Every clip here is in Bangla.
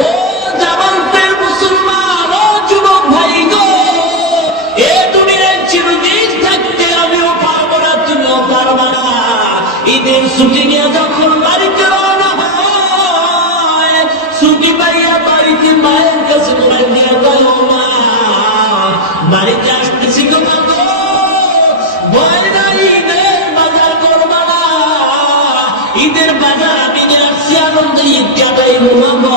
ও জামালপুরের মুসলমান, ও যুবক ভাই গো, এ দুনিয়ায় চিরদিন থাকতে আমিও পারবো না, তুমিও পারবা না। ঈদের ছুটি নিয়ে যখন বাড়িতে রওনা হয়, ছুটি পাইয়া বাড়িতে মায়ের কাছে মোবাইল দিয়ে গেল, মা বাড়িতে আসতেছি গো, মা গো ভয় নাই, ঈদের বাজার করবা না। ঈদের বাজার আমি নিয়ে আসছি, আনন্দ ঈদ কাটাই ঘুমাবো।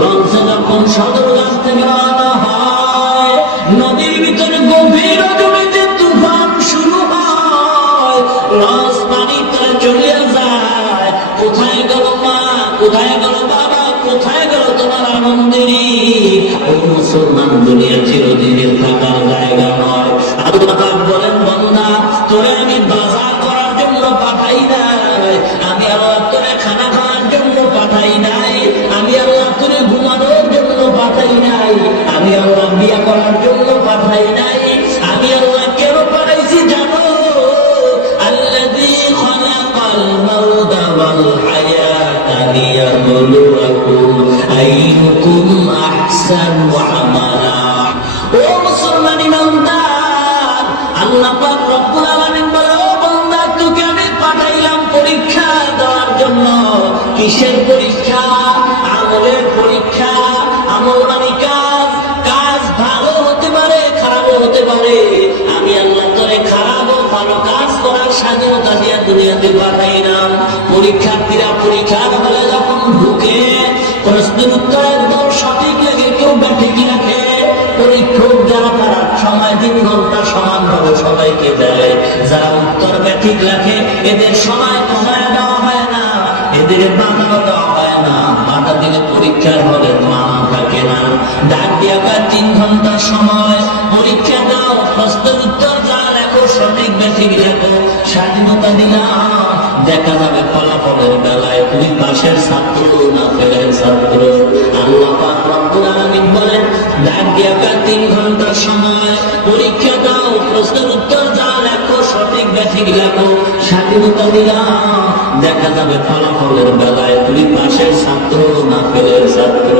লঞ্চে যখন সদরঘাট থেকে রওনা হয়, নদীর ভিতরে গভীর অজমিতে তুফান শুরু হয়, লঞ্চ পানিতে চলে যায়। কোথায় গেল মা, কোথায় গেল বাবা, কোথায় গেল তোমার আনন্দের ঈদ? ও মুসলমান, দুনিয়া চিরদিনের থাকার জায়গা নয়। আল্লাহ পাক বলেন, বান্দা তোরে আমি বাজার করার জন্য পাঠাই নাই, আমি আল্লাহ তোরে খানা খাওয়ার জন্য পাঠাই নাই, আমি আল্লাহ তোরে ঘুমানোর জন্য পাঠাই নাই, আমি আল্লাহ বিয়া করার জন্য পাঠাই নাই। আমি আল্লাহ কেন পাঠাইছি জানো? আল্লাযী খালাকাল মাউতা ওয়াল হায়াতা লিয়াবলুয়াকুম আইয়ুকুম আহসানু আমালা। ও মুসলমান ইমানদার, আল্লাহ পাক রব্বুল আলামিন বলে, ও বান্দা তোকে আমি পাঠাইলাম পরীক্ষা দেওয়ার জন্য। কিসের পরীক্ষা? আমলের পরীক্ষা। আমল মানে কাজ। কাজ ভালো হতে পারে, খারাপও হতে পারে। আমি আল্লাহ তোরে খারাপ ও ভালো কাজ করার স্বাধীনতা দিয়ে দুনিয়াতে পাঠাইলাম। পরীক্ষার্থীরা পরীক্ষার হলে যখন ঢুকে, প্রশ্নের উত্তর একদম সঠিক লাগে, কেউ ব্যাঠিক রাখে। পরীক্ষক যারা তারা সময় 3 ঘন্টা সমানভাবে সবাইকে দেয়। যারা উত্তর ব্যাঠিক রাখে, এদের সময় কমায় দেওয়া হয় না, এদের বাধাও দেওয়া হয় না। বাধা দিলে পরীক্ষার হলে মান থাকে না। ডাক দিয়া 3 ঘন্টা সময় পরীক্ষা দাও, প্রশ্নের উত্তর যা লেখো সঠিক ব্যাঠিক লেখো, স্বাধীনতা দিলাম। দেখা যাবে ফলাফলের বেলায় তুমি পাশের ছাত্র না ফেলের ছাত্র। আল্লাহ পাক রব্বুল আলামিন বলেন, ডাক দিয়া 3 ঘন্টা সময় পরীক্ষা দাও, প্রশ্নের উত্তর যা লেখো সঠিক ব্যাঠিক লেখো, স্বাধীনতা দিলাম। দেখা যাবে ফলাফলের বেলায় তুমি পাশের ছাত্র না ফেলের ছাত্র।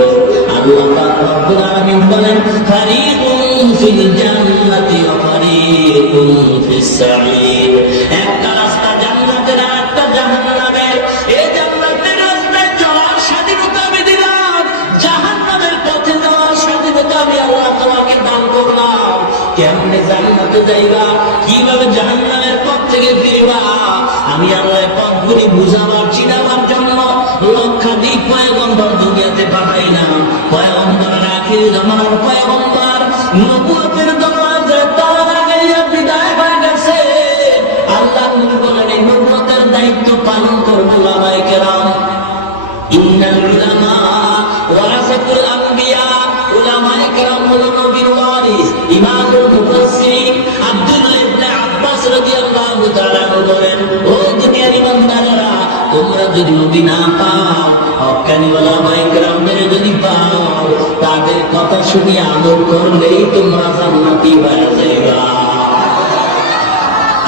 আল্লাহ পাক রব্বুল আলামিন বলেন, ফারিকুন ফিল জান্নাতি ওয়া ফারিকুন ফিস সাঈর। একটা রাস্তা জান্নাতের, আর একটা জাহান্নামের। এই জান্নাতের রাস্তায় চলার স্বাধীনতা আমি দিলাম, জাহান্নামের পথে যাওয়ার স্বাধীনতা আমি আল্লাহ তোমাকে দান করলাম। কেমনে জান্নাতে যাইবা, কিভাবে জাহান্নামের পথ থেকে ফিরবা, আমি আল্লাহ পথগুলি বুঝাবার চিনাবার জন্য লক্ষাধিক পয়গম্বর দুনিয়াতে পাঠাইলাম। পয়গম্বরের আখির জামানার পয়গম্বর নবুয়তের দরওয়াজায় তালা লাগাইয়া বিদায় হয়ে গেছে। আল্লাহ নবী বলেন, এই নবুয়তের দায়িত্ব পালন করবে উলামায়ে কেরাম। ইন্নাল উলামা ওয়ারাসাতুল আম্বিয়া। উলামায়ে কেরাম হলো নবীর ওয়ারিস। ইমামুল মুফাসসিরিন আব্দুল্লাহ ইবনে আব্বাস রাদিয়াল্লাহু তাআলা বলেন, ও দুনিয়ার ইমানদাররা, তোমরা যদি নবী না পাও, হক্কানি উলামায়ে কেরামদের যদি পাও, তাদের কথা শুনে আমল করলেই তোমরা জান্নাতি হয়ে যাইবা।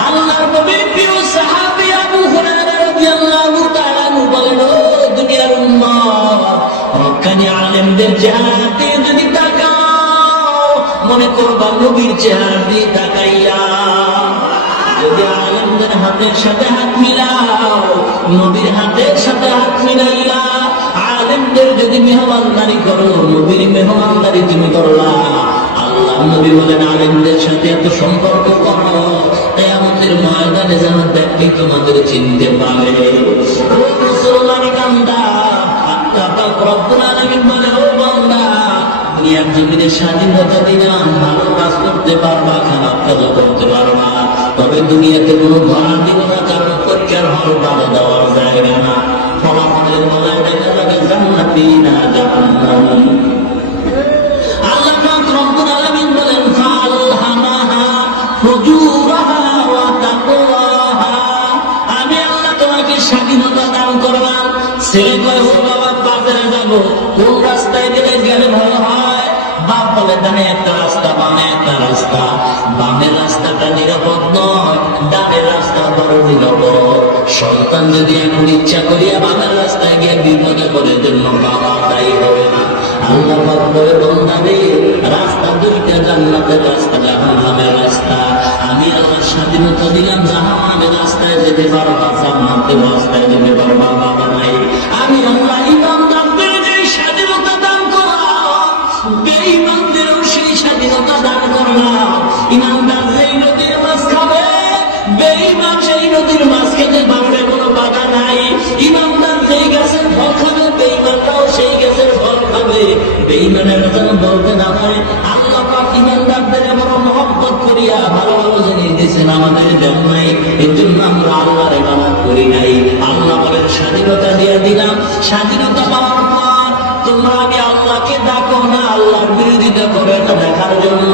আল্লাহর নবীর প্রিয় সাহাবী আবু হুরায়রা রাদিয়াল্লাহু তাআলা বলেন, ও দুনিয়ার উম্মত, হক্কানি আলেমদের চেহারা দিয়ে যদি তাকাও, মনে করবা নবীর চেহারা দিয়ে তাকাইয়া। যদি আলেমদের হাতের সাথে হাত মিলাও, নবীর হাতের সাথে হাত মিলাইলা। আলেমদের যদি মেহমানদারি করো, নবীর মেহমানদারি তুমি করলা। আল্লাহ নবী বলেন, আলেমদের সাথে এত সম্পর্ক করো, কিয়ামতের ময়দানে যেন ব্যক্তি তোমাদের চিনতে পারে। ও মুসলমান বান্দা, আল্লাহ পাক রব্বুল আলামিন বলে, ও বান্দা, দুনিয়ার জমিনে স্বাধীনতা দিলাম, ভালো কাজ করতে পারবা, খারাপ কাজ করতে পারবা, তবে দুনিয়াতে কোনো ধরা দিব না, কারণ পরীক্ষার হল বাধা দেওয়ার জায়গা না। ফলাফলের বলায় দেখা যাবে জান্নাতি না জাহান্নামী। আল্লাহ পাক রব্বুল আলামিন বলেন, ফাআলহামাহা ফুজুরাহা ওয়া তাকওয়াহা। আমি আল্লাহ তোমাকে স্বাধীনতা দান করলাম। ছেলে কয়, ও বাবা, বাজারে যাবো, কোন রাস্তায় গেলে ভালো হয়? বাপ বলে, ডানে একটা রাস্তা, বামে একটা রাস্তা। বামের রাস্তাটা নিরাপদ নয়, ডানের রাস্তা বড় নিরাপদ। সন্তান যদি এখন ইচ্ছা করিয়া বামের রাস্তায় গিয়ে বিপদে পড়ে, জন্য বাবা দায়ী হবে। আল্লাহ পাক বলে বান্দা রে রাস্তা দুইটা, জান্নাতের রাস্তা জাহান্নামের রাস্তা। আমি আল্লাহ স্বাধীনতা দিলাম, জাহান্নামের রাস্তায় যেতে পারবা, জান্নাতের রাস্তায় যেতে পারবা বাবা নাই। আমি আল্লাহ ইমানদারদের যে স্বাধীনতা দান করলাম, বেঈমানদেরও সেই স্বাধীনতা দান করলাম। ইমানদার যেই নদীর মাছ খাবে, বেঈমান সেই নদীর মাছ খেতে পারবে, কোনো বাধা নাই। ইমানদার যেই গাছের ফল খাবে, বেঈমানরাও সেই গাছের ফল খাবে। বেঈমানেরা যেন বলতে না পারে আল্লাহ পাক ইমানদারদের এমন মহব্বত করিয়া ভালো ভালো জিনিস দিয়েছেন, আমাদের দেন নাই, এর জন্য আমরা আল্লাহর ইবাদত করি নাই। আল্লাহ বলেন স্বাধীনতা দিয়ে দিলাম, স্বাধীনতা পাওয়ার পর তোমরা আমি আল্লাহকে ডাকো না আল্লাহর বিরোধিতা করে না দেখার জন্য।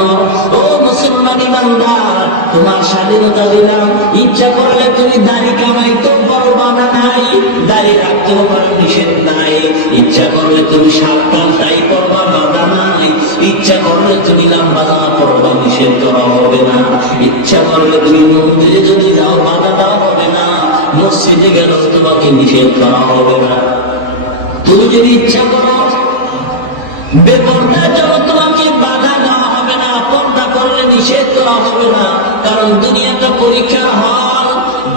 ও মুসলমান ইমানদার, তোমার স্বাধীনতা দিলাম, ইচ্ছা করলে তুমি দাড়ি কামাইতেও পারবা না নাই, দাড়ি রাখতেও পারো, নিষেধ নাই। ইচ্ছা করলে তুমি সাবধান তাই করবা, বাধা নাই। ইচ্ছা করলে তুমি লম্বা জামা পরবা, নিষেধ করা হবে না। ইচ্ছা করলে তুমি মন্দিরে যদি যাও, বাধা দেওয়া হবে না। মসজিদে গেল তোমাকে নিষেধ করা হবে না। তুমি যদি ইচ্ছা করো বেপরদার জন্য তোমাকে বাধা দেওয়া হবে না, পর্দা করলে নিষেধ করা হবে না। কারণ দুনিয়াটা পরীক্ষার হল,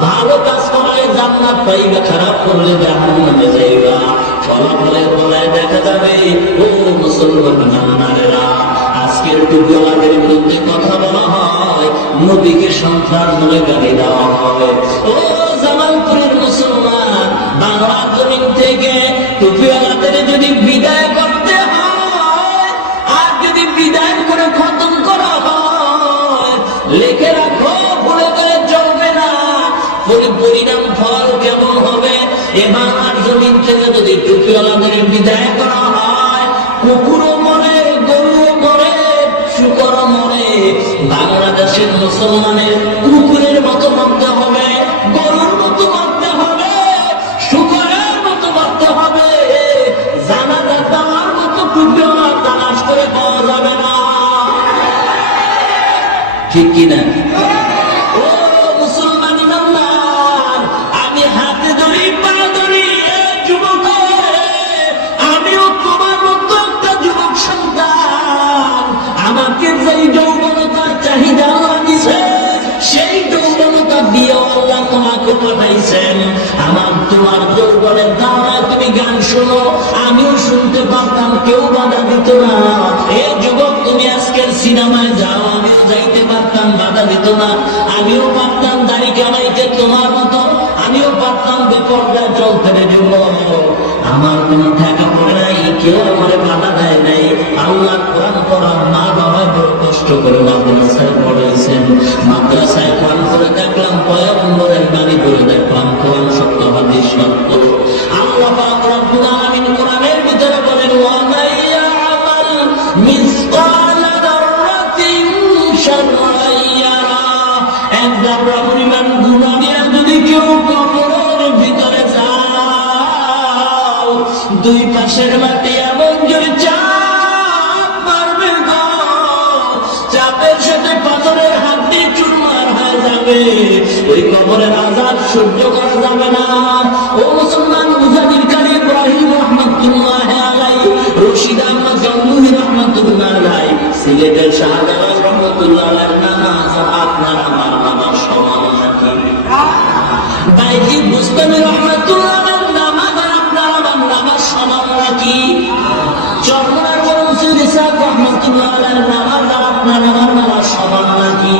ভালো কাজ করলে জান্নাত পাইবা, খারাপ করলে জাহান্নামে যাইবা। ফলাফলের বলায় দেখা যাবে ও মুসলমান ইমানদারেরা, আজকের টুপিওয়ালাদের বিরুদ্ধে কথা বলা হয়, নবীকে সন্ত্রাস বলে গালি দেওয়া হয়। ও জামালপুরের মুসলমান, বাংলার জমিন থেকে টুপিওয়ালাদের যদি বিদায় করতে হয়, আর যদি বিদায় করে খতম করা হয়, লিখে রাখো, ভুলে গেলে চলবে না। পরিণাম ফল কেমন হবে? এ বাংলার জমিন থেকে যদি টুপিওয়ালাদের বিদায় করা হয়, কুকুরও মরে, গরু মরে, শুকর মরে। বাংলাদেশের মুসলমানের কুকুরের মতো মরতে হবে, গরুর মতো মরতে হবে, শুকরের মতো মরতে হবে। জানাজা দেওয়ার মতো টুপিওয়ালা তালাশ করে পাওয়া যাবে না, ঠিক কিনা? ও মুসলমান ইমানদার, আমি হাতে ধরি, পা ধরি, যুবক, আমিও তোমার মতো একটা যুবক সন্তান। আমাকে যেই যৌবনতার চাহিদা দিছে, সেই যৌবনতা দিয়ে আল্লাহ তোমাকে পাঠাইছেন। আমার তোমার যৌবনের দ্বারা তুমি গান শোনো, আমিও শুনতে পারতাম, কেউ বাধা দিত না। এ যুবক, তুমি আজকের সিনেমায় যাও, আমিও যাইতে পারতাম, বাধা দিত না। আমিও পারতাম দাড়ি কামাইতে তোমার মতো, আমিও পারতাম বেপরদায় চলতে দেব। আমার কোনো টাকা পড়ে নাই, কেউ আমার বাধা দেয় নাই। আল্লাহ কোরআন পড়া, মা বাবা বড় কষ্ট করে মাদ্রাসায় পড়াইছেন। মাদ্রাসায় কোরআন করে দেখলাম, পয়গম্বরের বাণী করে দেখলাম, কোরআন সত্য, হাদিস সত্য। আল্লাহ পাক রব্বুল আলামিন কোরআনের ভিতরে বলেন, ওয়া মাইয়ামাল মিসকালা যাররাতিন শাররান ইয়ারা। এক যারা পরিমাণ গুনাহ নিয়ে যদি কেউ কবরের ভিতরে যাও, দুই পাশের মাটি এমন জোরে চাপ মারবে গো, চাপের সাথে পাথরের হাড্ডি চুরমার হয়ে যাবে। ওই কবরের আযাব সহ্য করা যাবে না। ও মুসলমান, মুজাহিদ কারি ইব্রাহিম রাহমাতুল্লাহ আলাইহি, রশিদ আহমদ গঙ্গুহি রাহমাতুল্লাহ আলাইহি, সিলেটের শাহজালাল রাহমাতুল্লাহ আলাইহির নামাজ আপনার আমার নামাজ সমান নাকি? বাইজি বুস্তামি রাহমাতুল্লাহ আলাইহির নামাজ আপনার আমার নামাজ সমান নাকি? চরমনার বরমসির ইসাক রাহমাতুল্লাহ আলাইহির নামাজ আপনার আমার নামাজ সমান নাকি?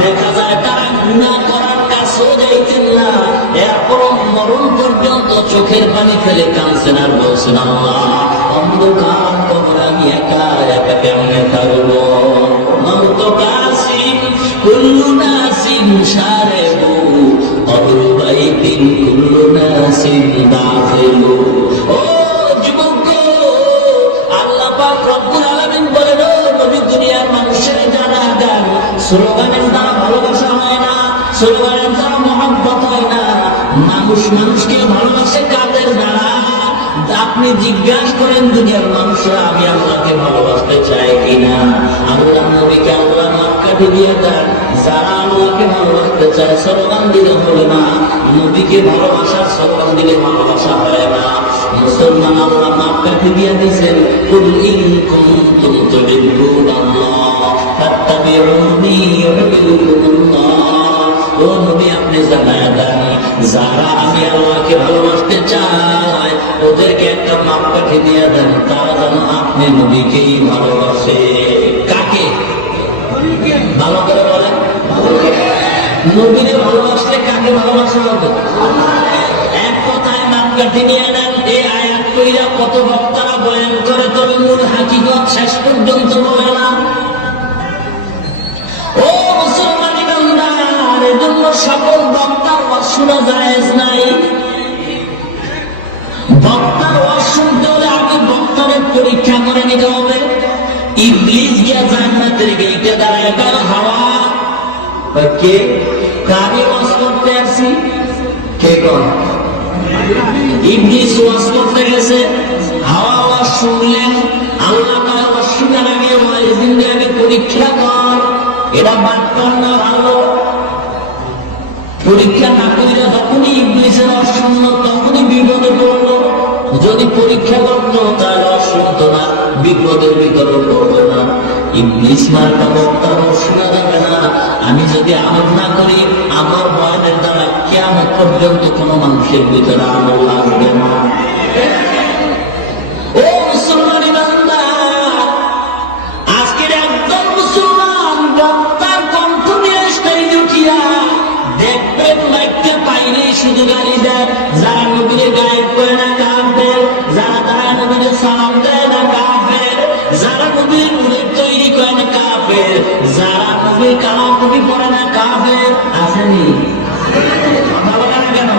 দেখা যায় তারা গুনাহ করার কাছেও যাইতেন না, এরপর মরণ পর্যন্ত চোখের পানি ফেলে কাঁদছেন আর বলছেন, আল্লাহ, অন্ধকার কবরে আমি একা একা কেমনে থাকবো? মমতো কাসিম কুল্লু নাসিন শারেবু, কবরু বাইতিন কুল্লু নাসিন দাখিলু। ও যুবক, আল্লাহ পাক রব্বুল আলামিন বলেন, ও নবী, দুনিয়ার মানুষের জানা গান স্লোগানের দ্বারা ভালোবাসা হয় না, স্লোগানের দ্বারা মহব্বত হয় না। মানুষ মানুষকে ভালোবাসে কাদের দ্বারা? আপনি জিজ্ঞাসা করেন দুনিয়ার মানুষরা, আমি আল্লাহকে ভালোবাসতে চাই কিনা? আল্লাহ নবীকে আল্লাহ মাফ করে মাপকাঠি দিয়ে দেন। যারা আল্লাহকে ভালোবাসতে চায় স্লোগান দিলে হবে না, নবীকে ভালোবাসার স্লোগান দিলে ভালোবাসা হয় না। মুসলমান আল্লাহ মাপকাঠি দিয়ে দিয়েছেন, কুল ইন কুনতুম তুহিব্বুনাল্লাহ ফাত্তাবিউনি ইউহিব্বুকুমুল্লাহ। ও নবী, আপনি জানায়া দেন, যারা আমি আল্লাহকে ভালোবাসতে চাই ওদেরকে একটা মাপকাঠি দিয়ে দেন, তারা যেন আপনি নবীকেই ভালোবাসে। কাকে? ভালো করে বলেন। নবীকে ভালোবাসলে কাকে ভালোবাসা হবে? এক কথায় মাপকাঠি নিয়ে নেন। এই আয়াত কইরা কত বক্তারা বয়ান করে, তবে মূল হাকিকত শেষ পর্যন্ত বলে না। ও মুসলমান ইমানদার, এজন্য সকল বক্তার ওয়াজ শোনা জায়েজ নাই। বক্তার ওয়াজ শুনতে হলে আগে বক্তারের পরীক্ষা করে নিতে হবে। ইবলিস গিয়া জান্নাতের গেটে দাঁড়ায় গেল, হাওয়া কে কাকে ওয়াজ করতে আসি? কে কোন? ইবলিস ওয়াজ করতে গেছে, হাওয়া ওয়াজ শুনলেন। আল্লাহ তাআলা ওয়াজ শোনার আগে ওয়াজিনদের আগে পরীক্ষা কর, এরা বাটপার না ভালো। পরীক্ষা না করিলে যখনই ইবলিসের ওয়াজ শুনলো তখনই বিপদে পড়লো। যদি পরীক্ষা করতো তাহলে ওয়াজ শুনতো না, বিপদের ভিতরে পড়বে না। ইবলিস মার্কা বক্তার ওয়াজ শোনা যাবে না। আমি যদি আমল না করি, আমার বয়ানের দ্বারা কিয়ামত পর্যন্ত কোনো মানুষের ভিতরে আমল লাগবে না। ও মুসলমান ইমানদার, আজকের একদম মুসলমান বক্তার কণ্ঠ নিয়ে স্টেজে উঠিয়া দেখবেন মাইকটা পাইলেই শুধু গালি দেয়। যারা নবীর গায়েব করে না কাফের, যারা নবীর সালাম দেয় না কাফের, যারা নবীর মুখের তৈরি করে না কাফের, যারা নবীর কালাম কবি পড়ে না কাফের। আসেনি? ভালো লাগে না কেন?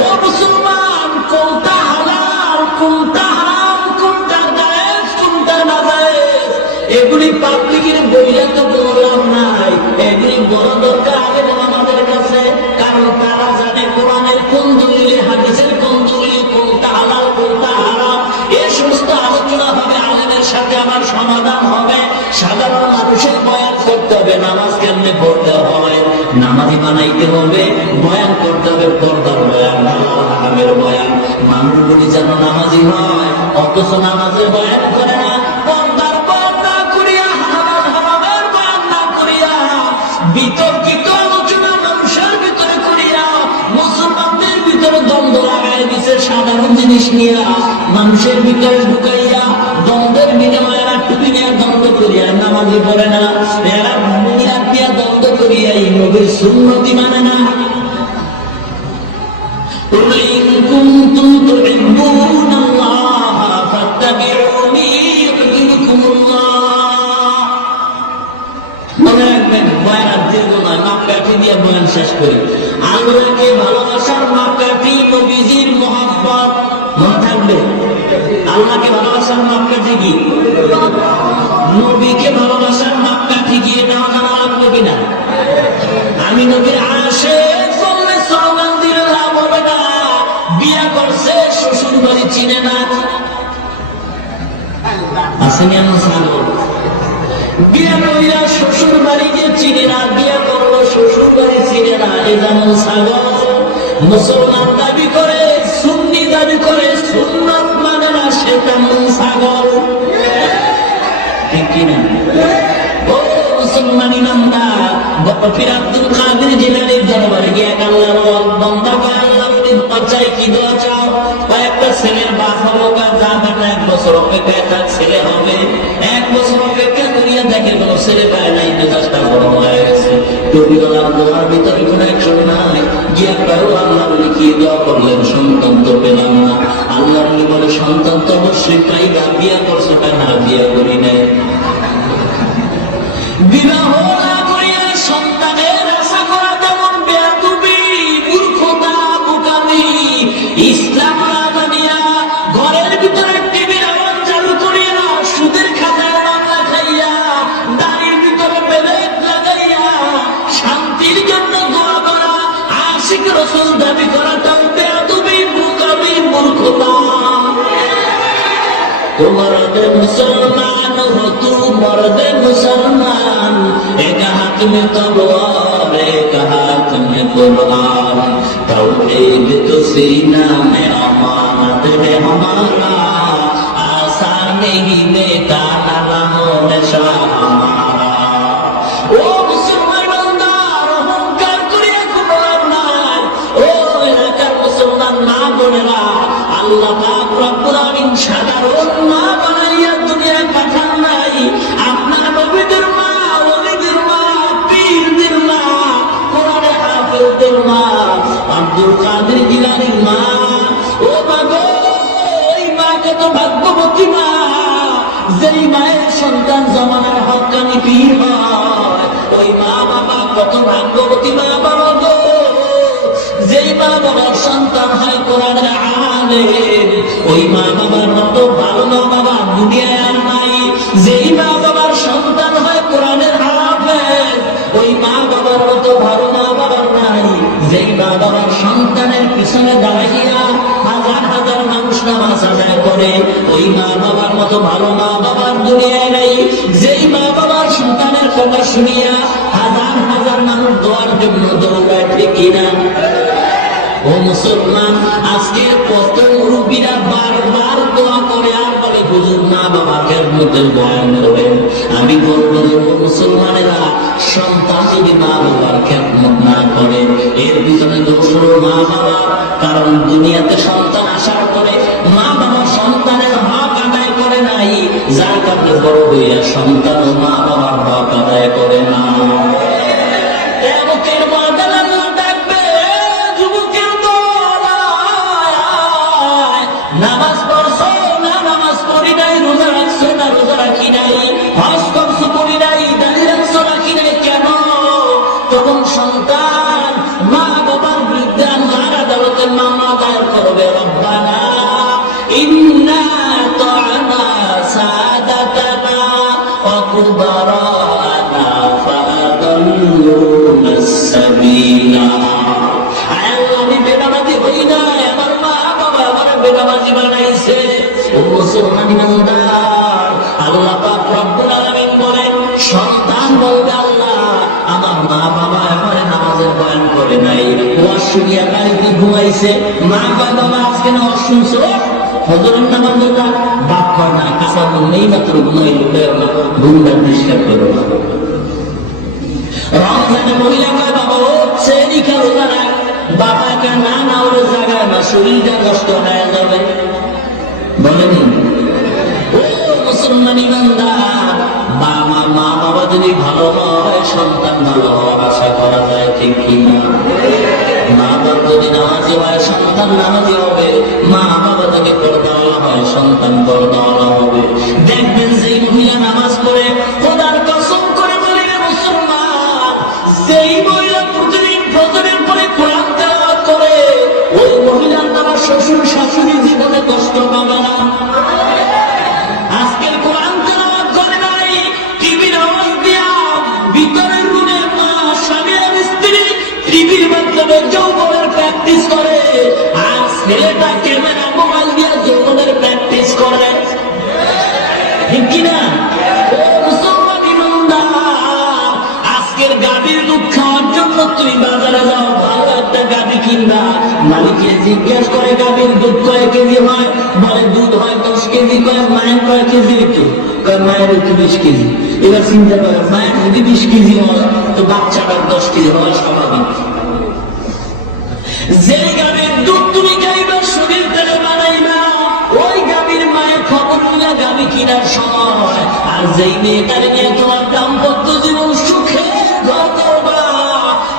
ও মুসলমান, কোনটা হালাল, কোনটা হারাম, কোনটা জায়েজ, কোনটা নাজায়েজ, এগুলি পাবলিকের বইলে তো বললাম নাই। এগুলি বড় দরকার আগে আমাদের কাছে, কারণ তারা জানে কোরআনের কোন দলিলে, হাদিসের কোন দলিলে কোনটা হালাল কোনটা হারাম। এই সমস্ত আলোচনা হবে, আলেমের সাথে আমার সমাধান হবে। সাধারণ মানুষের বয়ান করতে হবে, নামাজ কেমনে পড়তে হয়, নামাজি বানাইতে হবে, বয়ান করতে হবে, পর্দার বয়ান, হারামের বয়ান। মানুষগুলি যেন নামাজি হয়, অথচ নামাজের বয়ান করে না, পর্দার বয়ান না করিয়া, হারামের বয়ান না করিয়া, বিতর্কিত আলোচনা মানুষের ভিতরে করিয়া, মুসলমানদের ভিতরে দ্বন্দ্ব লাগাই দিছে। সাধারণ জিনিস নিয়ে মানুষের ভিতরে ঢুকাইয়া দ্বন্দ্বের বিনিময়ে টুপি নিয়ে দ্বন্দ্ব করিয়া নামাজি পড়ে না, এরা মিলাদ দিয়া দ্বন্দ্ব করিয়া এই নবীর সুন্নতি মানে না। কুল ইন কুনতুম তুহিব্বুনাল্লাহ ফাত্তাবিউনি ইউহিব্বুকুমুল্লাহ। মনে রাখবেন, বয়ান আর দীর্ঘ নয়, মাপকাঠি দিয়ে বয়ান শেষ করি। আল্লাহকে ভালোবাসার মাপকাঠি নবীজির মহব্বত। মনে থাকবে, আল্লাহকে ভালোবাসার মাপকাঠি কি? নবীকে ভালোবাসার মাপকাঠি গিয়ে নেওয়া জানা লাগবে কিনা? আমি নবীর আশিক বললে স্লোগান দিলে লাভ হবে না। বিয়া করছে, শ্বশুর বাড়ি চিনে না, আসেনি এমন সাগর? বিয়া করিয়া শ্বশুর বাড়ি গিয়ে চিনে না, বিয়া করলো শ্বশুর বাড়ি চিনে না, এ যেমন সাগর। মুসলমান দাবি করে, সুন্নি দাবি করে, সুন্নাত মানে না, সে তেমন সাগর। ঠিক কিনা? ও মুসলমান ইমানদার, পীর আব্দুল কাদের জিলানীর দরবারে গিয়ে আল্লাহর বান্দা কয়, আল্লাহর চাই কি দোয়া চাও? কয়েকটা ছেলের বাপ হলো, যা বেটা 1 বছর অপেক্ষায় থাক, ছেলে হবে। 1 বছর অপেক্ষা করিয়া দেখে কোনো ছেলে পায় নাই, মেজাজটা গরম হয়ে গেছে। টুপিওয়ালার দোয়ার ভিতরে কোনো অ্যাকশন নাই। গিয়া কারো আল্লাহ বলে কি দোয়া করলেন? সন্তান তো পেলাম না। আল্লাহ বলে সন্তান তো অবশ্যই পাইবা, বিয়া করছো কেন? বিয়া করি নাই। বিবাহ না করিয়া সন্তানের আশা করা তেমন বেয়াদবি, মূর্খতা, বোকামি। ইসলাম না জানিয়া ঘরের ভিতরে টিভির আওয়াজ চালু করিয়া, সুদের খাতায় মামলা খাইয়া, দাড়ির ভিতরে বেলেট লাগাইয়া, শান্তির জন্য দোয়া করা, আশিক রাসূল দাবি করা। मर्द मुसलमान हो तू मर्द मुसलमान, एक हाथ में तलवार एक हाथ में कुरान, तौहीद तो सीना में अमानत है हमारा, आसान नहीं बेटा नामों में शाह हमारा। ओ मुसलमान बंदार अहंकार करिया कुरान নাই, ও এলাকার মুসলমান মা বোনেরা, আল্লাহ পাক রব্বুল আমিন সাধারণ মা বানাইয়া দুনিয়ায় পাঠান নাই। আপনার নবীদের মা, ওলিদের মা, পীরদের মা, কোরআনে হাফেজদের মা, আব্দুল কাদের জিলানীর মা। ও মা গো, ওই মা কত ভাগ্যবতী মা, যেই মায়ের সন্তান জমানার হক্কানি পীর হয়। ওই মা বাবা কত ভাগ্যবতী মা বাবা গো, যেই মা বাবার সন্তান হয় কোরআনের আলেম। ওই মা বাবার মতো ভালো মা বাবা দুনিয়ায় আর নাই। যেই মা বাবার সন্তান হয় কোরআনের হাফেজ, ওই মা বাবার মতো ভালো মা বাবার নাই। যেই মা বাবার সন্তানের পিছনে দাঁড়াইয়া হাজার হাজার মানুষ নামাজ আদায় করে, ওই মা বাবার মতো ভালো মা বাবার দুনিয়ায় নাই। যেই মা বাবার সন্তানের কথা শুনিয়া হাজার হাজার মানুষ দোয়ার জন্য দৌড়ায়, ঠিক কিনা? ও মুসলমান, আজকে কত মুরব্বীরা বারবার দোয়া করে আর বলে হুজুর মা বাবা খেদমতের বয়ান করেন। আমি বলবো মুসলমানেরা, সন্তান যদি মা বাবার খেদমত না করে এর পিছনে দোষ হলো মা বাবা। কারণ দুনিয়াতে সন্তান আসার পরে মা বাবা সন্তানের হক আদায় করে নাই, যার কারণে বড় হইয়া সন্তান ও মা বাবার হক আদায় করে না। নামাজ পড়ছো না নামাজ পড়ি নাই, রোজা রাখছো না রোজা রাখি নাই, হজ করছো করি নাই, দাঁড়িয়ে রাখছো রাখি নাই, কেন? তখন সন্তান মা বাবার বিরুদ্ধে আল্লাহর আদালতে মামলা দায়ের করবে। রব্বানা ইন্না আতা'না সাদাতানা ওয়া কুবারানা ফাআদাল্লুনা সাবিলা। আল্লাহ, আমি বেনামাজি হই নাই, আমার মা বাবা আমার বেনামাজি বানাইছে। ও মুসলমান ইমানদার, আল্লাহ পাক রব্বুল আলামিন বলেন, সন্তান বলবে আল্লাহ আমার মা বাবা আমার নামাজের বয়ান করে নাই, ওয়াজ শুনিয়া বাড়িতে ঘুমাইছে। মা বাবা আজকে না ওয়াজ শুনছো, হযরত নামাজ না বাপ কয় না, কাঁচা ঘুম নেই মাত্র ঘুমাইল, ঘুমটা পরিষ্কার করো। রমজানে মহিলা কয় বাবা হচ্ছে নিখা রোজা রাখ, বাবাকে না না ওরে জায়গায় না, শরীরটা কষ্ট হয়ে যাবে। বলেনি ও মুসলমান ইমানদার, মা বাবা যদি ভালো হয় সন্তান ভালো হওয়ার আশা করা যায়, ঠিক কিনা? মা বাবা যদি নামাজি হয় সন্তান নামাজি হবে, মা বাবা যদি পর্দাওয়ালা হয় সন্তান পর্দাওয়ালা হবে। দেখবেন যে মহিলা নামাজ পড়ে, খোদার কসম করে বলি রে মুসলমান, যেই মহিলা প্রতিদিন ফজরের পরে কোরআন তেলাওয়াত করে, ওই মহিলার দ্বারা শ্বশুর শাশুড়ি জীবনে কষ্ট পাবে না। আজকের কোরআন তেলাওয়াত করে নাই, টিভির আওয়াজ দিয়া ভিতরের রুমে মা স্বামী আর স্ত্রী টিভির মাধ্যমে যৌবনের প্র্যাকটিস করে, আর ছেলেটা ক্যামেরা মোবাইল দিয়া যৌবনের প্র্যাকটিস করে, ঠিক কিনা? ও মুসলমান ইমানদার, আজকের গাভীর দুধ খাওয়ার জন্য তুই বাজারে যাও, ভালো একটা গাভী কিনবা, মালিককে জিজ্ঞেস করে গাভীর দুধ কয় কেজি হয়, বলে দুধ হয় 10 কেজি, কয় মায়ের কয় কেজি একটু, কয় মায়ের একটু 20 কেজি। এবার চিন্তা করে, মায়ের যদি 20 কেজি হয় তো বাচ্চাটার 10 কেজি হওয়া স্বাভাবিক। যে গাভীর দুধ তুমি খাইবা, শরীর থেকে বানাইবা, ওই গাভীর মায়ের খবর নিয়ে গাভী কিনার সময়, আর যেই মেয়েটার নিয়ে তোমার দাম্পত্য জীবন সুখে ঘর করবা,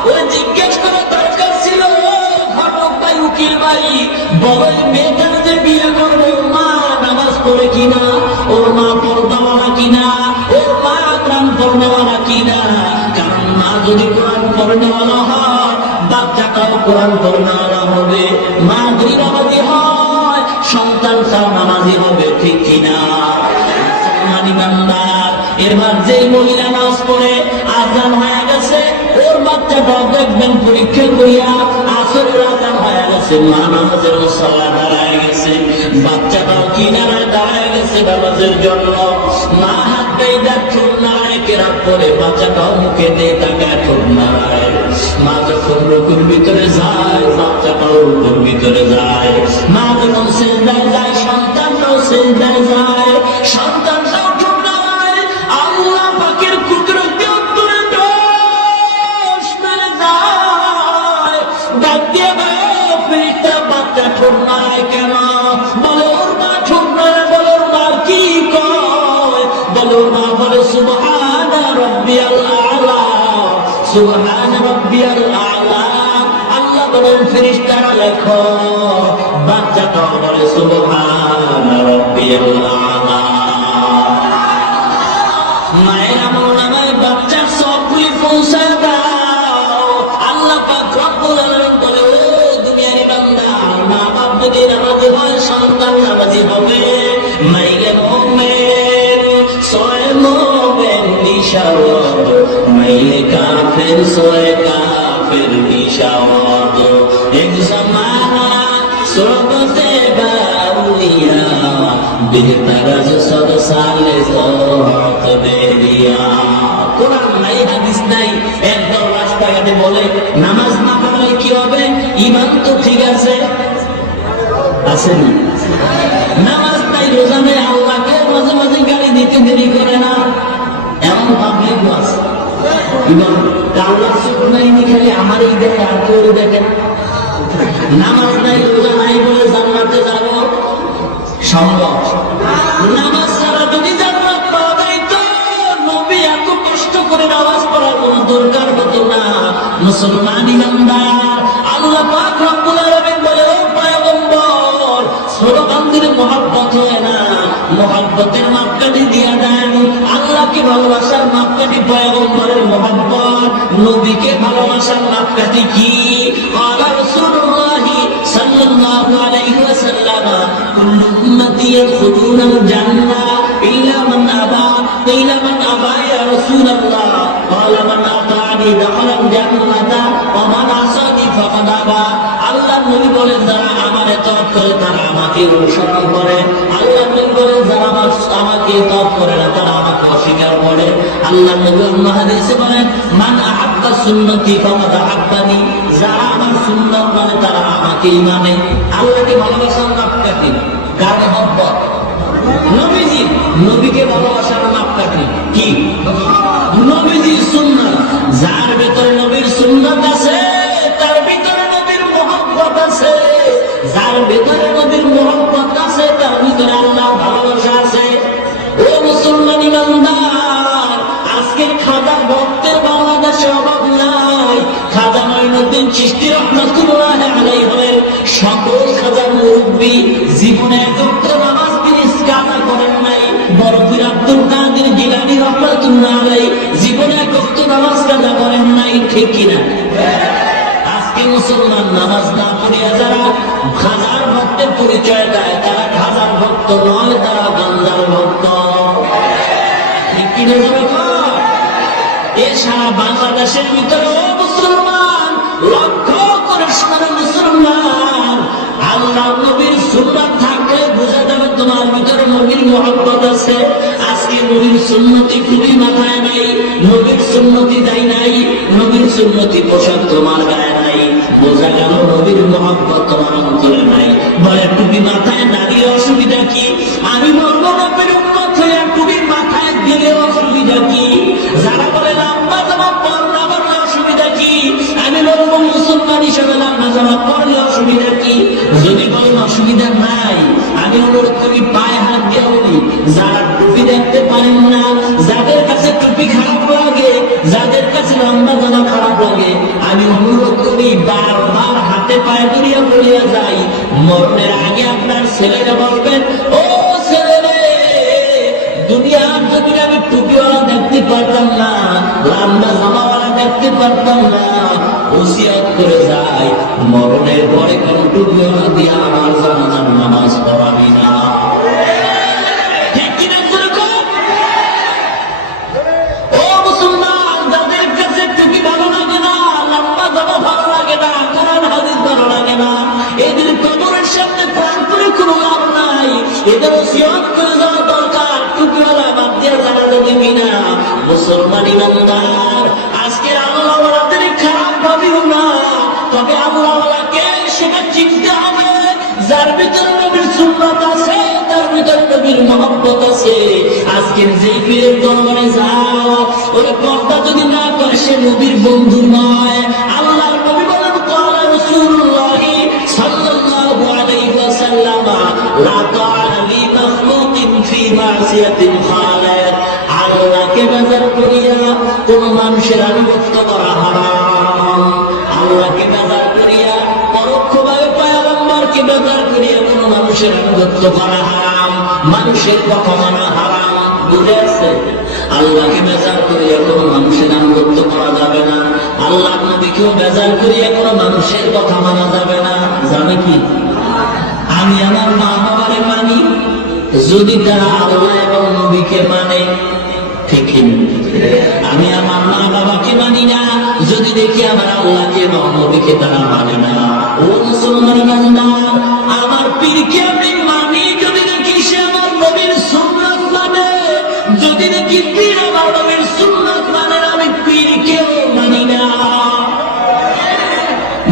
ওই জিজ্ঞেস করে দরকার ছিল ঘটক ভাই উকিল ভাই, বড় মেয়েটার যে বিয়ে করবে ওর মা নামাজ পড়ে কিনা, ওর মা পর্দাওয়ালা কিনা, ওর মা কোরআন পড়নেওয়ালা কিনা। কারণ মা যদি কোরআন পড়নেওয়ালা হয় বাচ্চাটাও কোরআন পড়নেওয়ালা হবে, মা যদি নামাজি হয় সন্তান তাও নামাজি হবে, ঠিক কিনা? এবার যেই মহিলা নামাজ পড়ে আযান হয়ে গেছে, ওর বাচ্চাটাও দেখবেন পরীক্ষা করিয়া আসরের আযান হয়ে গেছে, গেছে, মা নামাজের মুসল্লা দাঁড়ায় গেছে, বাচ্চাটাও কিনারায় দাঁড়ায় গেছে নামাজের জন্য। মা হাত বেঁধে ঠোঁট নাড়ায় কেরাত করে, বাচ্চাটাও মুখে দিয়ে তাকায় ঠোঁট নাড়ায়। মা যখন রুকুর ভিতরে যায়, বাচ্চাটাও রুকুর ভিতরে যায়। মা যখন সিজদায় যায়, সন্তানটাও সিজদায় যায়, সন্তানটাও ঠোঁট নাড়ায়। আল্লাহ পাকের কুদরতে অন্তরে দোষ মেরে যায়। ডাক দিয়ে ফেরেশতা, বাচ্চা ঠোঁট নাড়ায় কেন? বলে ওর মা ঠোঁট নাড়ায়। বলে ওর মা কি কয়? বলে ওর মা বলে সুবহানা রাব্বিয়াল আ'লা, সুবহান রাব্বিয়াল আ'লা। আল্লাহ বলেন ফেরেশতারা লেখো, বাচ্চাটা বলে সুবহান রাব্বিয়াল আ'লা। মায়ের আমলনামায় বাচ্চার সবগুলি পৌঁছে দাও। আল্লাহ পাক রব্বুল আলামিন বলে, ও দুনিয়ার বান্দা, মা বাপ যদি নামাজি হয়, সন্তান নামাজি হবে। মাইলে মুমিন সোয়ে মুমিন নিশাওয়াত, মাইলে কাফের সোয়ে কাফের নিশাওয়াত। এক জামানা সোহবতে বাউলিয়া, বেহতর আজ সদ সালে সোহবত বেরিয়া। কোরআন নাই, হাদিস নাই, একদম রাস্তাঘাটে বলে নামাজ না পড়লে কি হবে? ঈমান তো ঠিক আছে, আছে না? নামাজ নাই, রোজা নেই, আল্লাহকে মাঝে মাঝে গালি দিতে দেরি করে না, এমন পাবলিক আছে। ঈমান আল্লাহ চোখ নাই, খালি আমারই দেখে, আর কেউ দেখে। নামাজ নাই, রোজা নাই বলে জান্নাতে যাব সম্ভব? নামাজ ছাড়া যদি জান্নাত পাওয়া যায়, তো নবী এত কষ্ট করে নামাজ পড়ার কোনো দরকার হতো না। মুসলমান ইমানদার, আল্লাহ পাক রব্বুল আলামিন বলে, ও পয়গম্বর, ছোটবান্দির মহব্বত হয় না, মহব্বতের মাপকাঠি দিয়া দেন। আল্লাহকে ভালোবাসার মাপকাঠি পয়গম্বরের মহব্বত, নবীকে ভালোবাসার মাপকাঠি কি? আলা রাসূলুল্লাহি সাল্লাল্লাহু আলাইহি ওয়াসাল্লাম, কুল্লু উম্মতি ইয়াদখুলুনাল জান্নাহ ইল্লা মান আবা। কিলা মান আবা ইয়া রাসূলুল্লাহ? ক্বালা মান আতানি দাখালাল জান্নাতা ওয়া মান আসানি ফাকাদ আবা। আল্লাহ নবী বলেন, যারা আমারে তওয়াব করে তারা আমাকে অনুসরণ করে। আল্লাহ নবী বলেন, যারা আমাকে তওয়াব করে না তারা আমাকে অস্বীকার করে। আল্লাহ নবী অন্য হাদিসে বলেন, মান আহাব্বা সুন্নতি ফাকাদ আহাব্বানি, যারা আমার সুন্নাত মানে তারা আমাকেই মানে। আল্লাহকে ভালোবাসার মাপকাঠি কার মহব্বত? নবীজি। নবীকে ভালোবাসার মাপকাঠি কি? নবীজির সুন্নাত। যার ভিতরে নবীর সুন্নাত আছে, তার ভিতরে নবীর মহব্বত আছে। যার ভিতরে নবীর মহব্বত আছে, তার ভিতরে আল্লাহর ভালোবাসা আছে। ও মুসলমান ইমানদার, আজকের খাজার ভক্তের বাংলাদেশে অভাব নাই। খাজা মঈনুদ্দিন চিশতি রাহমাতুল্লাহ আলাইহি হলেন সকল খাজার মুরব্বী। জীবনে একত্র নামাজ তিনি কাজা করেন নাই। বড় পীর আব্দুল কাদের জিলানী রাহমাতুল্লাহ আলাইহি জীবনে একত্র নামাজ কাজা করেন নাই, ঠিক কিনা? আজকে মুসলমান নামাজ না পড়িয়া যারা খাজার ভক্তের পরিচয় দেয়, তারা খাজার ভক্ত নয়, তারা গাঞ্জার ভক্ত, ঠিক কিনা? এ সারা বাংলাদেশের ভিতরে ও মুসলমান, লক্ষ্য করে শোনো মুসলমান, আল্লাহ নবীর সুন্নাত থাকলে বোঝা যাবে তোমার ভিতরে নবীর মহব্বত আছে। আজকে নবীর সুন্নতি খুবই মাথায় নাই, নবীর সুন্নতি দায় নাই, নবীর সুন্নতি পোশাক তোমার গায়ে নাই, বোঝা গেল নবীর মহব্বত তোমার অন্তরে নাই। বলে টুপি মাথায় দাঁড়িয়ে অসুবিধা কি? আমি বলবো নবীর উম্মত হয়ে টুপি মাথায় দিলে অসুবিধা কি? যারা বলে লম্বা জামা পরলে আবার অসুবিধা কি? আমি বলবো মুসলমান হিসেবে লম্বা জামা পরলে অসুবিধা কি? যদি বলেন অসুবিধা নাই, আমি অনুরোধ করি পায়ে হাত দিয়ে বলি, যারা টুপি দেখতে পারেন না, যাদের কাছে টুপি খারাপ লাগে, যাদের কাছে লম্বা জামা খারাপ লাগে, আমি অনুরোধ করি বারবার হাতে পায়ে ধরিয়া বলিয়া যাই, মরণের আগে আপনার ছেলেরা বলবেন, ও ছেলে, দুনিয়ার যদি আমি টুপিওয়ালা দেখতে পারতাম না, লম্বা জামাওয়ালা দেখতে পারতাম না, ওসিয়ত করে যাই, মরণের পরে কোন টুপিওয়ালা দিয়ে আমার জানাজার নামাজ পড়াবি না। ঠিক কিনা? ও মুসলমান, যাদের কাছে টুপি ভালো লাগে না, লম্বা জামা ভালো লাগে না, কোরআন হাদিস ভালো লাগে না, মুসলমান ইমানদার, আজকে আল্লাহ ওয়ালাদের খারাপ ভাবিও না, তবে আল্লাহ ওয়ালাকে সেটা চিনতে হবে যার ভিতরে নবীর সুন্নাত আছে, তার ভিতরে নবীর মহব্বত আছে। আজকের যে পীরের দরবারে যাও, ওই পর্দা যদি না করে সে নবীর বন্ধু নয়। আল্লাহর নবী বলেন ক্বালা রাসূলুল্লাহ সাল্লাল্লাহু আলাইহি ওয়াসাল্লাম লা তাআনা লি মাখলুকিন ফি মাসিয়াতিল খালিক। আল্লাহকে বেজার করিয়া কোন মানুষের আনুগত্য করা হারাম। আল্লাহকে বেজার করিয়া পরোক্ষভাবে পয়গম্বরকে বেজার করিয়া কোন মানুষের আনুগত্য করা হারাম, মানুষের কথা মানা হারাম। বুঝে আসছে? আল্লাহকে বেজার করিয়া কোন মানুষের আনুগত্য করা যাবে না, আল্লাহ নবীকেও বেজার করিয়া কোন মানুষের কথা মানা যাবে না। জানে কি? আমি আমার মা বাবারে মানি যদি তারা আল্লাহ এবং নবীকে মানে, ঠিক কিনা? আমি আমার মা বাবাকে মানি না যদি দেখি আমার আল্লাহকে এবং নবীকে তারা মানে না। ও মুসলমান ইমানদার, আমার পীরকে আমি মানি যদি দেখি সে আমার নবীর সুন্নাত মানে, যদি দেখি পীর আমার নবীর সুন্নাত মানে, আমি পীরকেও মানি না।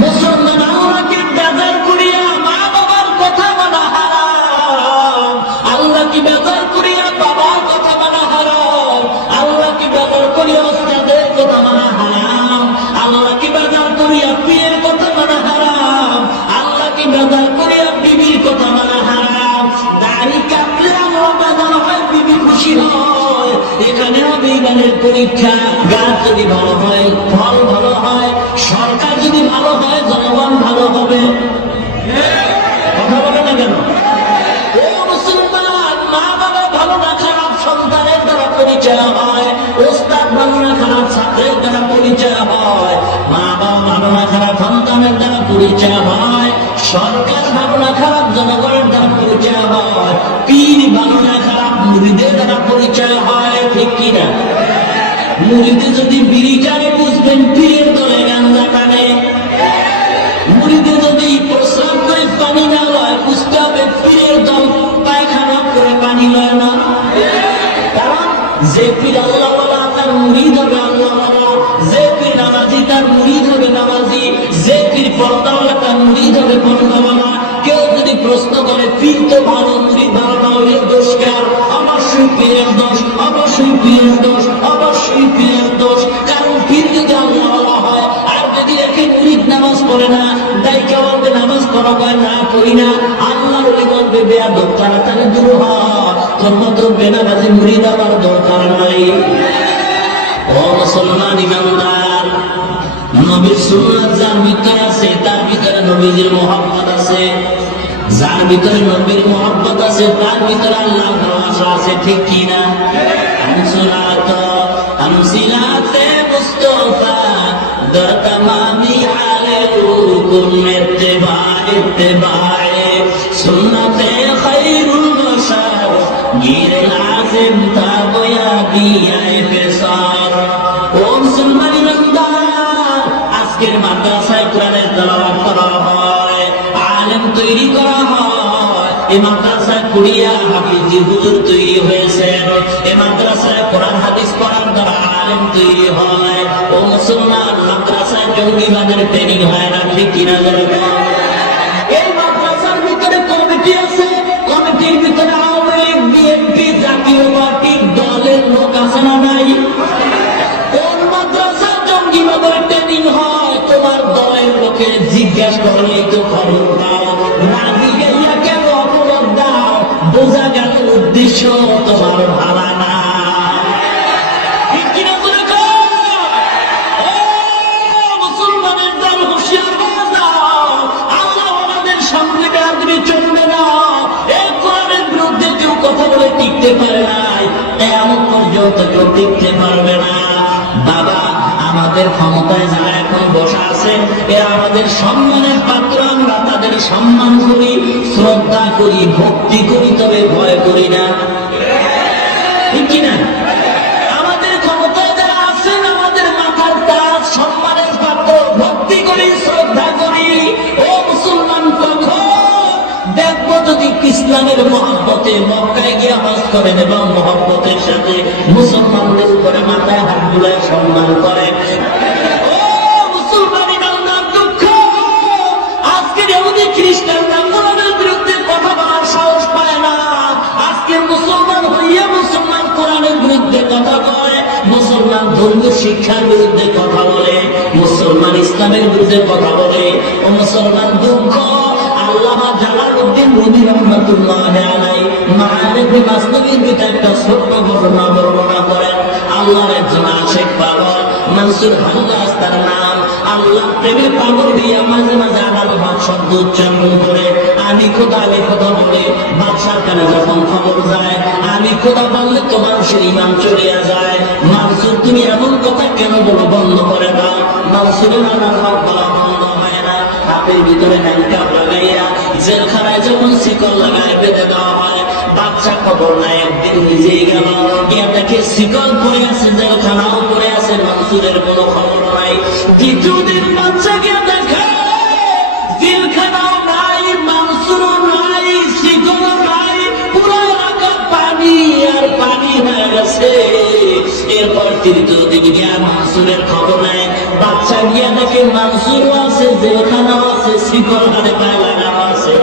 মুসলমান আল্লাহকে বেজার করিয়া মা বাবার কথা মানা হারাম, আল্লাহকে বেজার করিয়া বাবার কথা মানা হারাম, আল্লাহকে বেজার করিয়া ওস্তাদের কথা মানা হারাম, আল্লাহকে বেজার করিয়া পীরের কথা মানা হারাম, আল্লাহকে বেজার করিয়া বিবির কথা মানা হারাম। দাড়ি কাটলে আল্লাহ বেজার হয়, বিবি খুশি হয়। এখানে হবে ইমানের পরীক্ষা। গাছ যদি ভালো হয়, ফল ভালো হয়, সরকার যদি ভালো হয়, জনগণ ভালো হবে। কথা বলে না কেন? ও মুসলমান, মা বাবা ভালো না খারাপ সন্তানের দ্বারা পরিচয় হয়, ওস্তাদ ভালো না খারাপ ছাত্রের দ্বারা পরিচয় হয়, মা বাবা ভালো না খারাপ সন্তানের দ্বারা পরিচয় হয়, সরকার ভালো না খারাপ জনগণের দ্বারা পরিচয় হয়, পীর ভালো না খারাপ মুরিদের দ্বারা পরিচয় হয়। ঠিক কিনা? মুরিদে যদি বিড়ি টানে বুঝবেন পীরের দলে গাঞ্জা টানে, মুরিদে যদি প্রস্রাব করে পানি না লয় বুঝতে হবে পীরের দল পায়খানা করে পানি লয় না। কারণ যে পীর আল্লাহ ওয়ালা তার মুরিদ হবে আল্লাহ ওয়ালা, যে পীর নামাজি তার মুরিদ হবে নামাজি, যে পীর পর্দাওয়ালা তার মুরিদ হবে পর্দাওয়ালা। কেউ যদি প্রশ্ন করে পীর তো ভালো মুরিদ ভালো না, হলে দোষ কার? অবশ্যই পীরের দোষ, অবশ্যই পীরের দোষ, অবশ্যই পীরের দোষ। কারণ পীর যদি আল্লাহ ওয়ালা হয় আর যদি রেখে মুরিদ নামাজ পড়ে না, দায়িকা বলতে নামাজ পড়া হয় না, করি না, আল্লাহ ওলি বলবে বেয়াদব, তাড়াতাড়ি দূর হ, তোর মতো বেনামাজি মুরিদ আমার দরকার নাই। ও মুসলমান ইমানদার, নবীর সুন্নাত যার ভিতরে আছে তার ভিতরে নবীজির মহব্বত আছে, যার ভিতরে নবীর মহব্বত আছে তার ভিতরে আল্লাহর ভালোবাসা আছে। ঠিক কি না? আমসিলাতে মুস্তাফা দরতামামি আলে রুকুন ইত্তেবায়ে সুন্নতে খায়রুল বাশার গিরে লাজিম তাবয়া দিয়ায়ে ফিসার। ও মুসলমান ইমানদার, আজকের মাদ্রাসায় কোরআনের তেলাওয়াত করা হয়, আলেম তৈরি করা হয়, এই মাদ্রাসায় কুড়িয়া হাফিজি হুজুর তৈরি হয়েছে, এই মাদ্রাসায় কোরআন হাদিস পড়ার দ্বারা আলেম তৈরি হয়। ও মুসলমান, মাদ্রাসায় জঙ্গিবাদের ট্রেনিং হয় না। ঠিক কিনা? এই মাদ্রাসার ভিতরে কমিটি আছে, কমিটির ভিতরে আওয়ামী লীগ, বিএনপি, জাতীয় পার্টি দলের লোক আছে না নাই? কোন মাদ্রাসা জঙ্গিবাদের ট্রেনিং হয়? তোমার দলের লোকের জিজ্ঞাসা করলেই তো খবর পাও, না জিজ্ঞাসা কেন অপরাধ দাও? বোঝা গেল উদ্দেশ্য তোমার ভালো না। চলবে না, এই কোরআনের বিরুদ্ধে কেউ কথা বলে টিকতে পারে নাই, এমন পর্যন্ত কেউ টিকতে পারবে না। বাবা, আমাদের ক্ষমতায় যারা এখন বসা আছে এরা আমাদের সম্মানের পাত্র, আমরা তাদের সম্মান করি, শ্রদ্ধা করি, ভক্তি করি, তবে ভয় করি না। ঠিক কিনা? আমাদের ক্ষমতায় যারা আছেন আমাদের মাথার তাজ, সম্মানের পাত্র, ভক্তি করি, শ্রদ্ধা করি। ও মুসলমান, কখন দেখবো যদি ইসলামের মহব্বতে মক্কায় গিয়ে হজ করেন এবং মহব্বতের সাথে মুসলমানদের উপরে মাথায় হাত বুলায় সম্মান করেন। ও মুসলমান ইমানদার, দুঃখ আজকের ইহুদি খ্রিস্টানরা কোরআনের বিরুদ্ধে কথা বলার সাহস পায় না। আজকে মুসলমান হইয়া মুসলমান কোরআনের বিরুদ্ধে কথা বলে, মুসলমান ধর্মীয় শিক্ষার বিরুদ্ধে কথা বলে, মুসলমান ইসলামের বিরুদ্ধে কথা বলে। ও মুসলমান, দুঃখ আল্লামা জালালউদ্দিন রুমি রাহমাতুল্লাহ আলাইহি মাআরিফে মাসনবীর ভিতরে একটা ছোট্ট ঘটনা বর্ণনা করেন। আল্লাহর একজন আশিক পাগল মনসুর হাল্লাস তার নাম। আল্লাহ প্রেমে পাগল হইয়া মাঝে মাঝে আল্লাহর হক শব্দ উচ্চারণ করে আমি খোদা বলে বাদশার কানে যখন খবর যায় আমি খোদা বললে তো মানুষের ইমান চলিয়া যায়। মনসুর, তুমি এমন কথা কেন বলো, বন্ধ করে দাও। মনসুরের আল্লাহর হক বলা বন্ধ হয় না। হাতের ভিতরে হ্যান্ডকাপ লাগাইয়া জেলখানায় যখন শিকল লাগায় বেঁধে দেওয়া হয়, বাচ্চা খবর নাই, একদিন নিজেই গেল গিয়া দেখে শিকল পড়ে আছে, জেলখানাও পড়ে আছে, মনসুরের কোনো খবর নাই। দ্বিতীয় দিন বাচ্চা গিয়া দেখে জেলখানাও নাই, মনসুরও নাই, শিকলও নাই, পুরো এলাকা পানি আর পানি হয়ে গেছে। এরপর তৃতীয় দিন গিয়া মনসুরের খবর নাই, বাচ্চা গিয়া দেখে মনসুরও আছে, জেলখানাও আছে, শিকল হাতে পায়ে লাগানো আছে।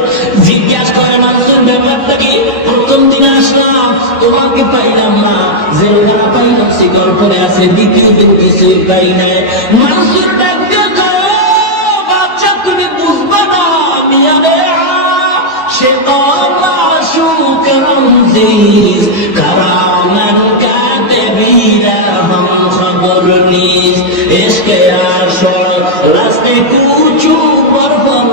জিজ্ঞাসা করে মনসুর, ব্যাপারটা কি? প্রথম দিন আসলাম তোমাকে পাইলাম না, জেলখানা পাইলাম, শিকল পরে আছে, দ্বিতীয় দিন কিছুই পাই নাই। মনসুর ডাক দিয়ে কয়, বাচ্চা তুমি বুঝবা না, মিয়ারে সে রমজিজ কারামান কাতেবিরা হম খবর নিজ ইশকে আশর রাস্তে কুচু পরবম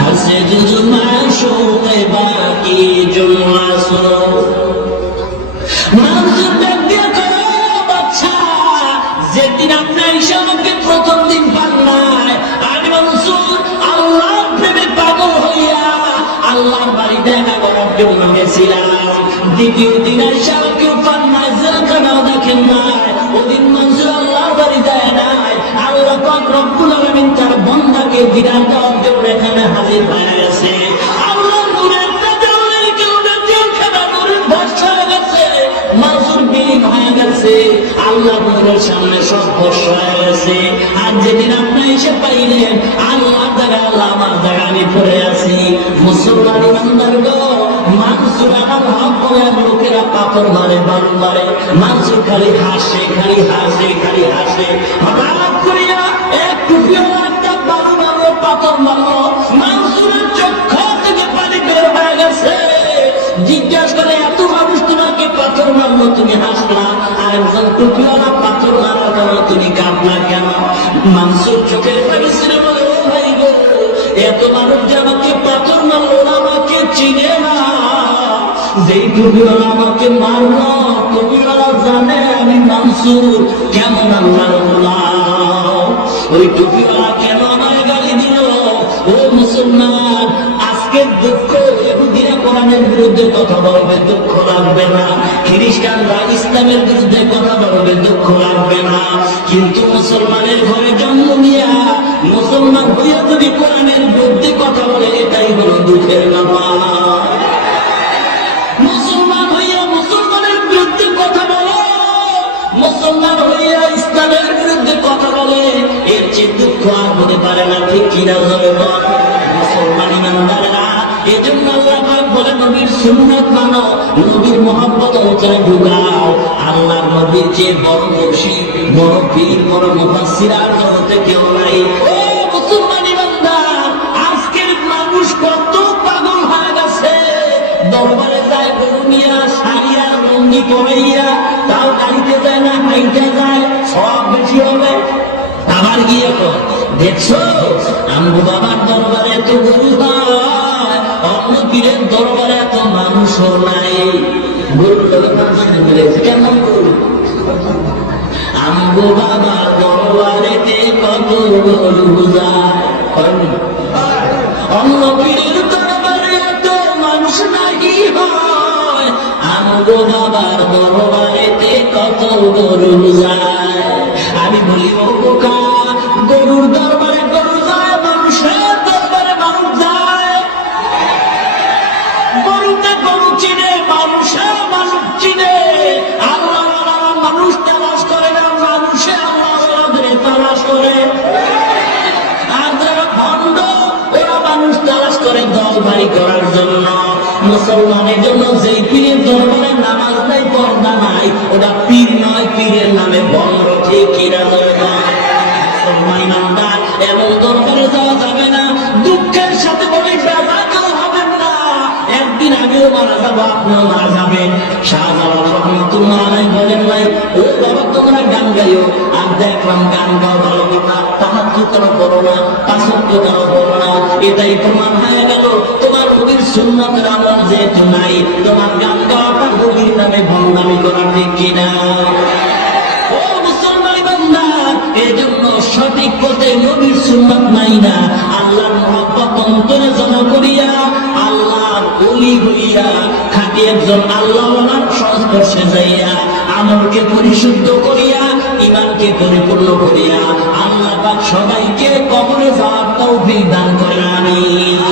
হাসে জুজু মাশুকে বাকি জুমা সুনো। মনসুর ডাক দিয়ে কয়, বাচ্চা যেদিন আপনি এসে আমাকে প্রথম দিন পান নাই, আমি মনসুর আল্লাহর প্রেমে পাগল হইয়া আল্লাহর বাড়ি দেখা করার জন্য গেছিলাম। দ্বিতীয় দিন এসে আমাকে পান নাই, জেলখানাও দেখেন নাই। ওদিন মনসুর আল্লাহর বাড়ি যায় নাই। আল্লাহ পাক রব্বুল আলামিন তার বান্দাকে দিদার দেওয়ার জন্য এখানে হাজির হয়ে গেছে। আল্লাহর নূরের তাজাল্লির কারণে জেলখানা নূরের ভরসা হয়ে গেছে, মনসুর বিলীন হয়ে গেছে, আল্লাহ নূরের সামনে সব ভরসা হয়ে গেছে। আর যেদিন আপনি এসে পাইলেন, আল্লাহ দ্বারা আল্লাহ আমার দ্বারা আমি পড়ে আছি। মুসলমান ইমানদার গো, মনসুর আমার হক বলে লোকেরা পাথর মারে, বালু মারে, মনসুর খালি হাসে, খালি হাসে, খালি হাসে। হঠাৎ করিয়া এক টুপিওয়ালা একটা বালু মারলো, পাথর মারলো, মনসুরের চক্ষু থেকে পানি বের হয়ে গেছে। জিজ্ঞাসা করে, এত মানুষ তোমাকে পাথর মারলো, তুমি হাসলা, আর একজন টুপিওয়ালা পাথর মারার কারণে তুমি কাঁদলা কেন? মনসুর চোখের পানি ছেড়ে বলে, ও ভাই গো, এত মানুষ যে আমাকে পাথর মারলো, আমাকে চিনে না। যেই টুপিওয়ালা আমাকে মারলো, টুপিওয়ালা জানে আমি মনসুর কেমন আল্লাহর গোলাম। ওই টুপিওয়ালা কেন আমায় গালি দিল? ও মুসলমান, আজকের দুঃখ ইহুদিরা কোরআনের বিরুদ্ধে কথা বলবে, দুঃখ লাগবে না। খ্রিস্টানরা ইসলামের বিরুদ্ধে কথা বলবে, দুঃখ লাগবে না। কিন্তু মুসলমানের ঘরে জন্ম নিয়া মুসলমান হইয়া যদি কোরআনের বিরুদ্ধে কথা বলে, এটাই হলো দুঃখের ব্যাপার। মুসলমান হইয়া মুসলমানের বিরুদ্ধে কথা বলো, মুসলমান হইয়া ইসলামের বিরুদ্ধে কথা বলে, এর চেয়ে দুঃখ আর হতে পারে না, ঠিক কিনা জোরে বল। মুসলমান ইমানদাররা এজন্য আল্লাহ পাক বলে, নবীর সুন্নাত মানো, নবীর মহব্বত চাই ঢুকাও। আল্লাহর নবীর চেয়ে বড় মুর্শিদ, বড় পীর, বড় মুফাসসির আর জগতে কেউ নাই। ও মুসলমান ইমানদার, আজকের মানুষ কত পাগল হয়ে গেছে। দরবারে যায় গরু নিয়া, শাড়িয়া লুঙ্গি পরাইয়া, তাও গাড়িতে যায় না, হাইটে যায়, সব বেশি হবে। আবার গিয়ে দেখছো আমগো বাবার দরবারে এত গরু হয়, অন্য পীরের দরবারে এত মানুষও নাই। গরু মানুষ কেমন গরু? আমগো বাবার দরবারেতে কত গরু যায়, অন্য পীরের দরবারে এত মানুষ নাকি হয়। আমগো বাবার দরবারেতে কত গরু যায়। আমি বলি, ও বোকা, গরুর দরবারে গরু যায়, মানুষের দরবারে মানুষ যায়। মুসলমানের জন্য যেই পীরের দরবারে নামাজ নাই, পর্দা নাই, ওটা পীর নয়, পীরের নামে বন্ধ। ঠিক কিনা ইমানদার, এমন দরবারে যাওয়া যাবে না। দুঃখের সাথে বলে বেজাকেও হবেন না। একদিন আগেও মারা যাবো, আপনিও মারা যাবেন। শাহজালাল রহমাতুল্লাহ আলাইহি বলেন নাই, ও বাবা তোমরা গান গাইও। আর দেখলাম গান গাও ভালো কথা, তাহাজ্জুদ কেন করো না, তাসাব্বুহ কেন করো না? এটাই প্রমাণ হয়ে গেল তোমার নবীর সুন্নাতের আমল যেহেতু নাই, তোমার গান গাওয়াটা নবীর নামে ভণ্ডামি করা। ঠিক কিনা? ও মুসলমান বান্দা, এজন্য সঠিক পথে নবীর সুন্নাত নাই না, আল্লাহর মহব্বত অন্তরে জমা করিয়া, আল্লাহর ওলি হইয়া, খাঁটি একজন আল্লাহওয়ালার সংস্পর্শে যাইয়া, আমলকে পরিশুদ্ধ করিয়া, ঈমানকে পরিপূর্ণ করিয়া, আল্লাহ পাক সবাইকে কবরে যাওয়ার তৌফিক দান করেন। আমিন।